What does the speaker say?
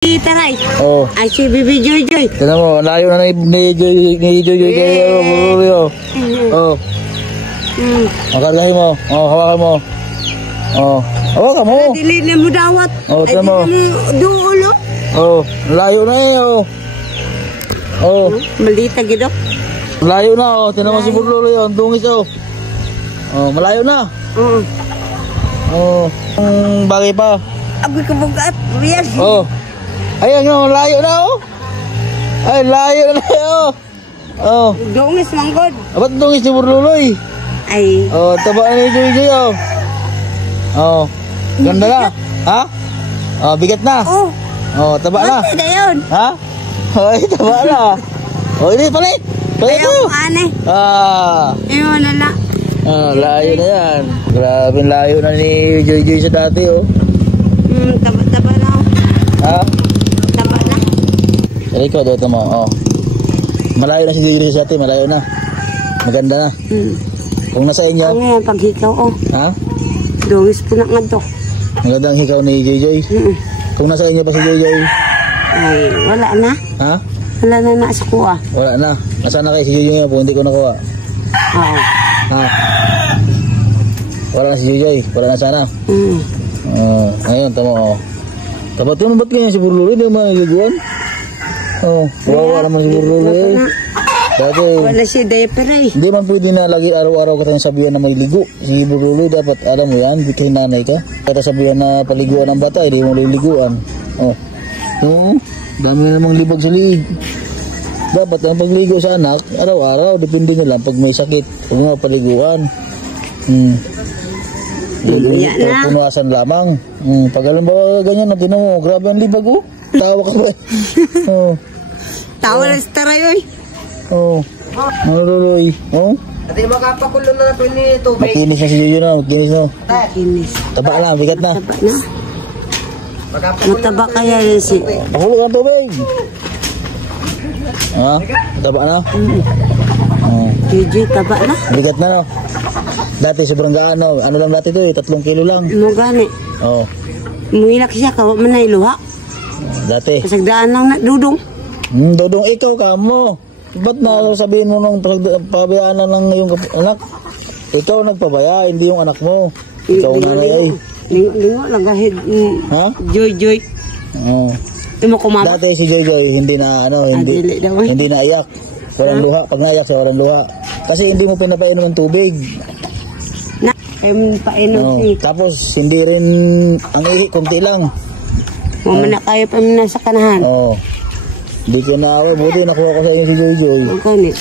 Taray. Oh. Ay si Bibi Joy Joy. Tignan mo, layo na ni Joy Joy. Oh. Makargahin mo. Oh, hawakan mo. Oh, hawakan mo. Dili na mo dawat. Oh, tignan mo. Duulo. Oh, layo na eh. Oh. Oh. Malita gido. Malayo na oh. Tignan mo si Burlolo yun. Dungis oh. Oh, malayo na. Oo. Oh. Bagay pa. Abi ka bugat. Riyan. Oh. Ayan oh, layo na oh. Ay, layo na oh. Oh. Dungis manggod. Ba't dungis ni Burluloy? Ay. Oh, taba na ni Joy Joy oh. Oh. Ganda na. Ha? Oh, bigat na. Oh. Oh, taba na. Mati na yun. Ha? Ay, taba na. Oh, ini palit. Palit Ayaw oh. mo ane. Ah. Iwan na lang. Ah, layo na yan. Grabe layo na ni Joy Joy sa dati oh. Taba na. Ha? Taba na. Dari ko, dito mo. Oh. Malayo na si Joy Joy sa dati, malayo na. Maganda na. Kung nasa inyo. Ano yan, paghikaw oh. Ha? Dungis po na nga to. Magandang hikaw ni Joy Joy. Kung nasa inyo pa si Joy Joy. Ay, wala na. Ha? Wala na na sa kuha. Wala na. Nasaan na kayo si Joy Joy po? Hindi ko nakuha. Oo. Ha? Wala na si Joy Joy. Wala na sana. Ayun, tama oh. Tapat yun, ba't ganyan si Burluloy? Hindi naman naliguan. Oh, wawa naman si Burluloy eh. Dati, wala si diaper eh. hindi man pwede na lagi araw-araw ka tayong sabihan na may ligo. Si Burluloy dapat, alam mo yan, kay nanay ka. Kaya sabihan na paliguan ng bata, hindi mo liliguan. Oh. Oo, dami na namang libag sa liig. Dapat ang pagligo sa anak, araw-araw, depende nyo lang pag may sakit. Huwag mo paliguan. Punuasan lamang. Pag alam ba ganyan, natin mo, grabe ang libag oh. Tawa ka ba eh. Oh. Tawa lang sa taray eh. Oh. Burluloy. Oh. Dati makapakulo na ako ni tubig. Makinis na si Jojo na, makinis na. Kinis. Taba na, bigat na. Taba na. Mataba kaya yun si... Pakulo ng tubig. Ha? Taba na? Oh. Gigi, taba na. Bigat na no? Dati sobrang gaano. Ano lang dati to eh, 3 kilo lang. Mo gani. Oh. Muilak siya, kawa man na iluha. Dati. Kasagdaan lang na, dudong. Dodong, ikaw ka mo. Ba't na sabihin mo nung pabayaan na ng iyong anak? Ikaw nagpabaya, hindi yung anak mo. Ikaw nanay ay. Lingo lang kahit Ha? Joy Joy. Oo. Imo kumama. Dati si Joy Joy hindi na ano, hindi na iyak. Walang luha, pag naiyak siya walang luha. Kasi hindi mo pinapainom ng tubig. Na, kayo painom si. Tapos hindi rin ang ihi, kunti lang. Mama na kayo pa na sa kanahan. Oo. Hindi ko na ako, buti nakuha ko sa inyo si Joy Joy. Ang kanit.